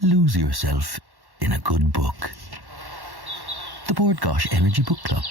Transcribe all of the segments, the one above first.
Lose yourself in a good book. The Board Gosh Energy Book Club.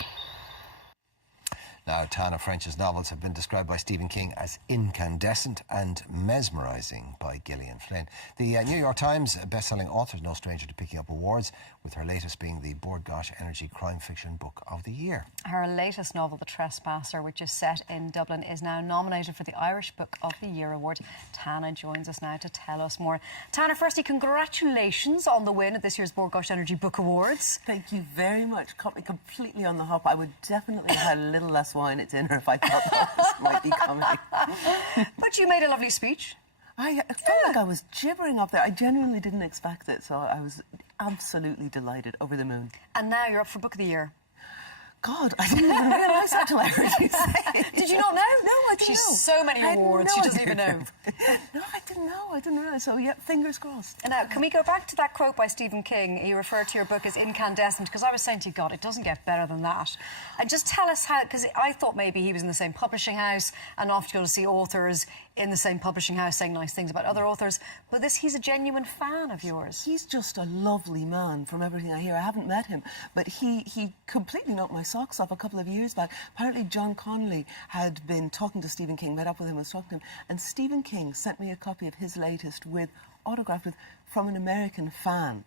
Now, Tana French's novels have been described by Stephen King as incandescent and mesmerising by Gillian Flynn. The New York Times best-selling author is no stranger to picking up awards, with her latest being the Board Gosh Energy Crime Fiction Book of the Year. Her latest novel, The Trespasser, which is set in Dublin, is now nominated for the Irish Book of the Year award. Tana joins us now to tell us more. Tana, firstly, congratulations on the win at this year's Board Gosh Energy Book Awards. Thank you very much. Caught me completely on the hop. I would definitely have had a little less wine at dinner if I thought that might be coming. But you made a lovely speech. I felt like I was gibbering up there. I genuinely didn't expect it, so I was absolutely delighted, over the moon. And now you're up for Book of the Year. God, I didn't even realise that till I heard you say it. Did you not know? No, I didn't know. She's so many awards, she doesn't even know. No, I didn't know. I didn't realise. So, yeah, fingers crossed. And now, can we go back to that quote by Stephen King? He referred to your book as incandescent, because I was saying to you, God, it doesn't get better than that. And just tell us how, because I thought maybe he was in the same publishing house and often go to see authors in the same publishing house saying nice things about other authors. But he's a genuine fan of yours. He's just a lovely man from everything I hear. I haven't met him, but he completely knocked my socks off a couple of years back. Apparently John Connolly had been talking to Stephen King, met up with him, was talking to him, and Stephen King sent me a copy of his latest autographed with from an American fan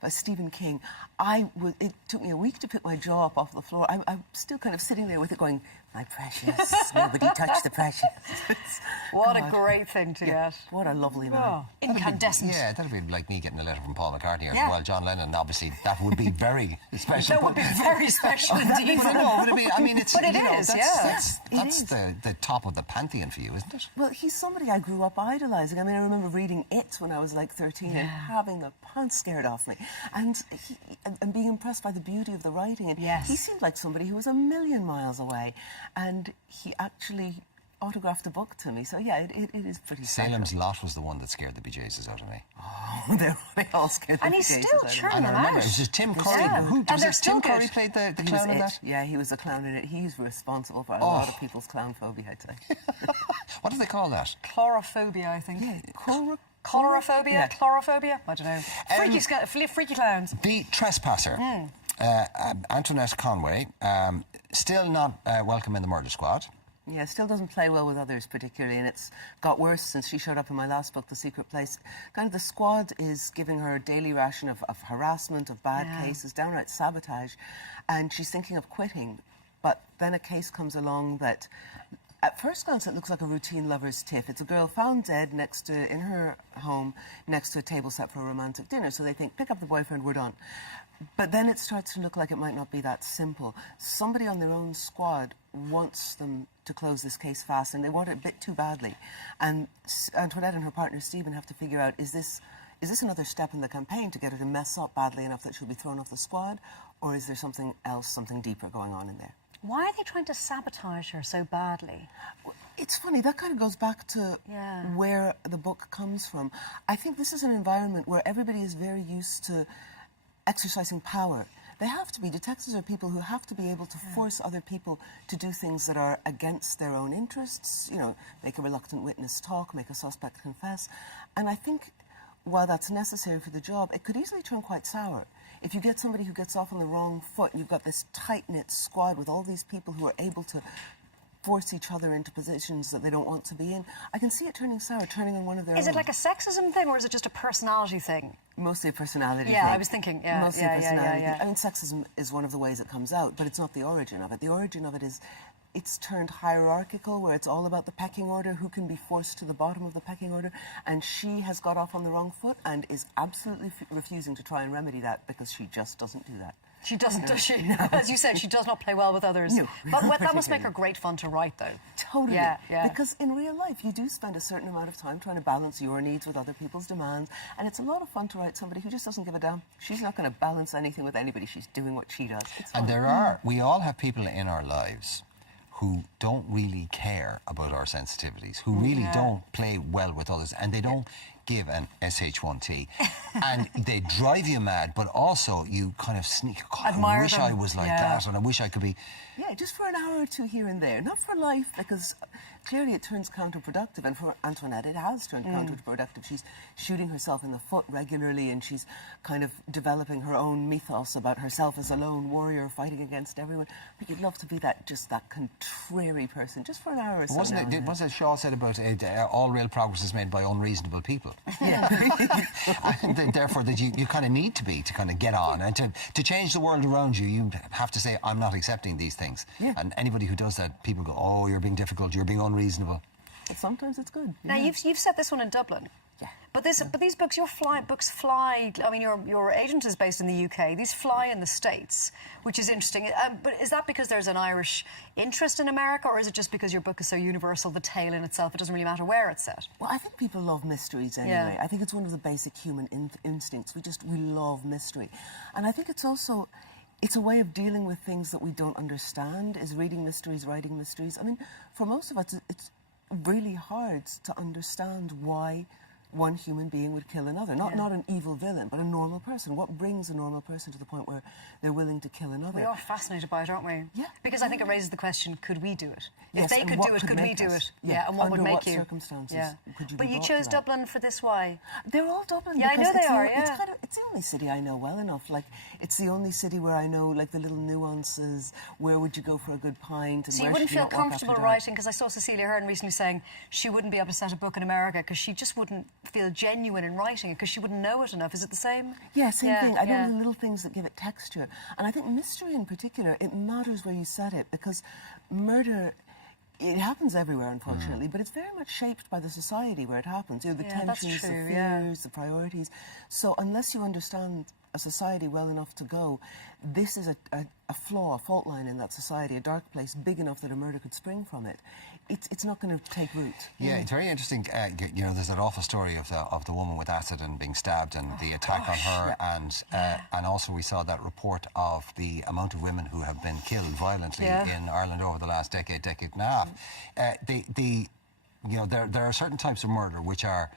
by Stephen King. It took me a week to pick my jaw up off the floor. I'm still kind of sitting there with it going, my precious, nobody touch the precious. What a great thing to get. What a lovely man. Oh, incandescent. Yeah, that'd be like me getting a letter from Paul McCartney or well, John Lennon. Obviously, that would be very special. That would be very special indeed. But no, would it be? I mean, it's but it is, that's the top of the pantheon for you, isn't it? Well, he's somebody I grew up idolising. I mean, I remember reading It when I was like 13 and having the pants scared off me, and being impressed by the beauty of the writing. And he seemed like somebody who was a million miles away, and he actually autographed the book to me. So yeah, it is pretty special. Salem's Lot was the one that scared the BJs out of me. Oh, they all scared the BJs out of me. And he's still churning them out. And I remember it was just Tim Curry. Tim Curry played the clown in that? Yeah, he was the clown in it. He's responsible for a lot of people's clown phobia, I'd say. What do they call that? Chlorophobia, I think. Yeah, Chlorophobia? Yeah. Chlorophobia? I don't know. Freaky clowns. The Trespasser. Antoinette Conway, still not welcome in the murder squad. Yeah, still doesn't play well with others particularly, and it's got worse since she showed up in my last book, The Secret Place. Kind of the squad is giving her a daily ration of harassment, of bad cases, downright sabotage, and she's thinking of quitting. But then a case comes along that, at first glance, it looks like a routine lover's tiff. It's a girl found dead in her home next to a table set for a romantic dinner. So they think, pick up the boyfriend, we're done. But then it starts to look like it might not be that simple. Somebody on their own squad wants them to close this case fast, and they want it a bit too badly. And Antoinette and her partner Stephen have to figure out, is this another step in the campaign to get her to mess up badly enough that she'll be thrown off the squad, or is there something else, something deeper going on in there? Why are they trying to sabotage her so badly? It's funny, that kind of goes back to where the book comes from. I think this is an environment where everybody is very used to exercising power. They have to be. Detectives are people who have to be able to force other people to do things that are against their own interests, you know, make a reluctant witness talk, make a suspect confess. And I think while that's necessary for the job, it could easily turn quite sour. If you get somebody who gets off on the wrong foot and you've got this tight-knit squad with all these people who are able to force each other into positions that they don't want to be in, I can see it turning sour, turning on one of their own. Is it like a sexism thing, or is it just a personality thing? Mostly a personality thing. Yeah, I was thinking, Mostly a personality thing. I mean, sexism is one of the ways it comes out, but it's not the origin of it. The origin of it is it's turned hierarchical, where it's all about the pecking order, who can be forced to the bottom of the pecking order, and she has got off on the wrong foot and is absolutely refusing to try and remedy that because she just doesn't do that. She doesn't, does she? No. As you said, she does not play well with others. No, but that must make her great fun to write, though. Totally. Yeah. Because in real life, you do spend a certain amount of time trying to balance your needs with other people's demands, and it's a lot of fun to write somebody who just doesn't give a damn. She's not going to balance anything with anybody. She's doing what she does. And we all have people in our lives who don't really care about our sensitivities, who really don't play well with others, and they don't give an SH1T. And they drive you mad, but also you kind of sneak, God, Admire I wish them. I was like that, and I wish I could be... Yeah, just for an hour or two here and there. Not for life, because clearly it turns counterproductive. And for Antoinette, it has turned counterproductive. She's shooting herself in the foot regularly, and she's kind of developing her own mythos about herself as a lone warrior fighting against everyone. But you'd love to be that contrary person, just for an hour or so. Wasn't it Shaw said about all real progress is made by unreasonable people? Yeah. And therefore, that you kind of need to be to kind of get on. And to change the world around you, you have to say, I'm not accepting these things. Yeah. And anybody who does that, people go, oh, you're being difficult, you're being unreasonable. But sometimes it's good. Now, you've set this one in Dublin. Yeah. But these books, books fly. I mean, your agent is based in the UK. These fly in the States, which is interesting. But is that because there's an Irish interest in America, or is it just because your book is so universal, the tale in itself, it doesn't really matter where it's set? Well, I think people love mysteries anyway. Yeah. I think it's one of the basic human instincts. We love mystery. And I think it's also... It's a way of dealing with things that we don't understand, is reading mysteries, writing mysteries. I mean, for most of us, it's really hard to understand why one human being would kill another. Not an evil villain, but a normal person. What brings a normal person to the point where they're willing to kill another? We are fascinated by it, aren't we? Yeah. Because I think it raises the question, could we do it? Yes, If they and could what do it, could could we make do us? it? Yeah. And what Under would make what you? circumstances could you But be you brought chose to that? Dublin for this, why? They're all Dublin. Yeah, I know because they are, It's the only city I know well enough. Like, it's the only city where I know, like, the little nuances. Where would you go for a good pint? And So you where wouldn't should you feel not walk after comfortable dark? writing, because I saw Cecilia Hearn recently saying she wouldn't be able to set a book in America because she just wouldn't feel genuine in writing it because she wouldn't know it enough. Is it the same? Yeah, same thing. I know yeah. the little things that give it texture. And I think mystery in particular, it matters where you set it, because murder, it happens everywhere, unfortunately, but it's very much shaped by the society where it happens. You know, the Yeah, that's tensions, true, the fears, the priorities. So unless you understand a society well enough to go, this is a flaw, a fault line in that society, a dark place big enough that a murder could spring from it. It's not going to take root. Yeah, it's very interesting. You know, there's that awful story of the woman with acid and being stabbed and the attack on her, and also we saw that report of the amount of women who have been killed violently in Ireland over the last decade and a half. You know, there are certain types of murder which are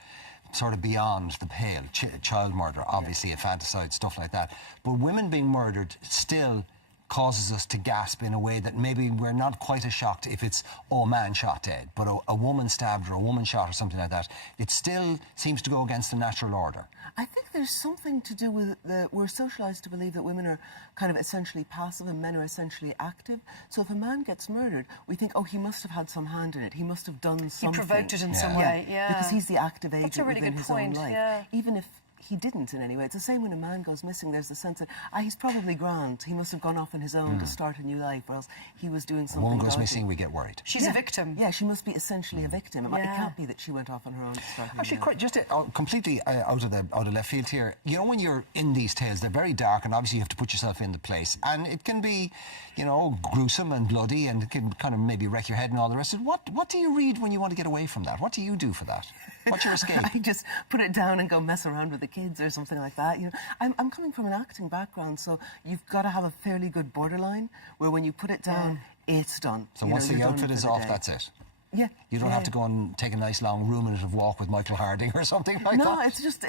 sort of beyond the pale. Child murder, obviously, infanticide, stuff like that. But women being murdered still causes us to gasp in a way that maybe we're not quite as shocked if it's, oh, a man shot dead, but a woman stabbed or a woman shot or something like that. It still seems to go against the natural order. I think there's something to do with we're socialised to believe that women are kind of essentially passive and men are essentially active. So if a man gets murdered, we think, oh, he must have had some hand in it. He must have done something. He provoked it in some way, because he's the active agent That's a really within good his point, own life. yeah. Even if he didn't in any way. It's the same when a man goes missing. There's the sense that, he's probably grand. He must have gone off on his own to start a new life, or else he was doing something. A woman goes dodgy. missing, we get worried. She's a victim. Yeah, she must be essentially a victim. It can't be that she went off on her own to start a new Actually, life. quite just completely out of left field here. You know, when you're in these tales, they're very dark, and obviously you have to put yourself in the place, and it can be, you know, gruesome and bloody, and it can kind of maybe wreck your head and all the rest of it. What do you read when you want to get away from that? What do you do for that? What's your escape? I just put it down and go mess around with the kids or something like that. You know, I'm coming from an acting background, so you've got to have a fairly good borderline where when you put it down, it's done. So You once know, the you're outfit done is for the off, day. that's it. Yeah. You don't have to go and take a nice long ruminative walk with Michael Harding or something like that. No, it's just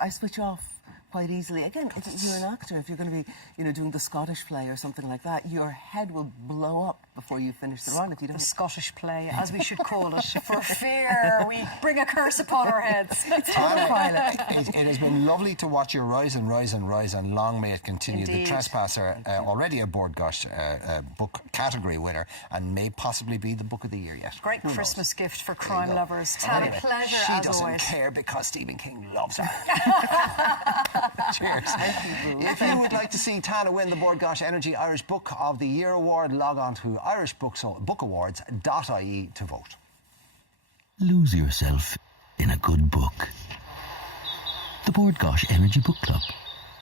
I switch off quite easily. Again, if you're an actor, if you're going to be, you know, doing the Scottish play or something like that, your head will blow up before you finish the run. If you The don't. Scottish play, as we should call it, for fear we bring a curse upon our heads. It has been lovely to watch your rise and rise and rise, and long may it continue. Indeed. The Trespasser, already a Board Gosh book category winner, and may possibly be the book of the year yet. Great Who knows? Christmas gift for crime go. lovers. Tana, Anyway, pleasure she as doesn't always. care because Stephen King loves her. Cheers. If you would like to see Tana win the Board Gosh Energy Irish Book of the Year award, log on to irishbookawards.ie to vote. Lose yourself in a good book. The Board Gosh Energy Book Club.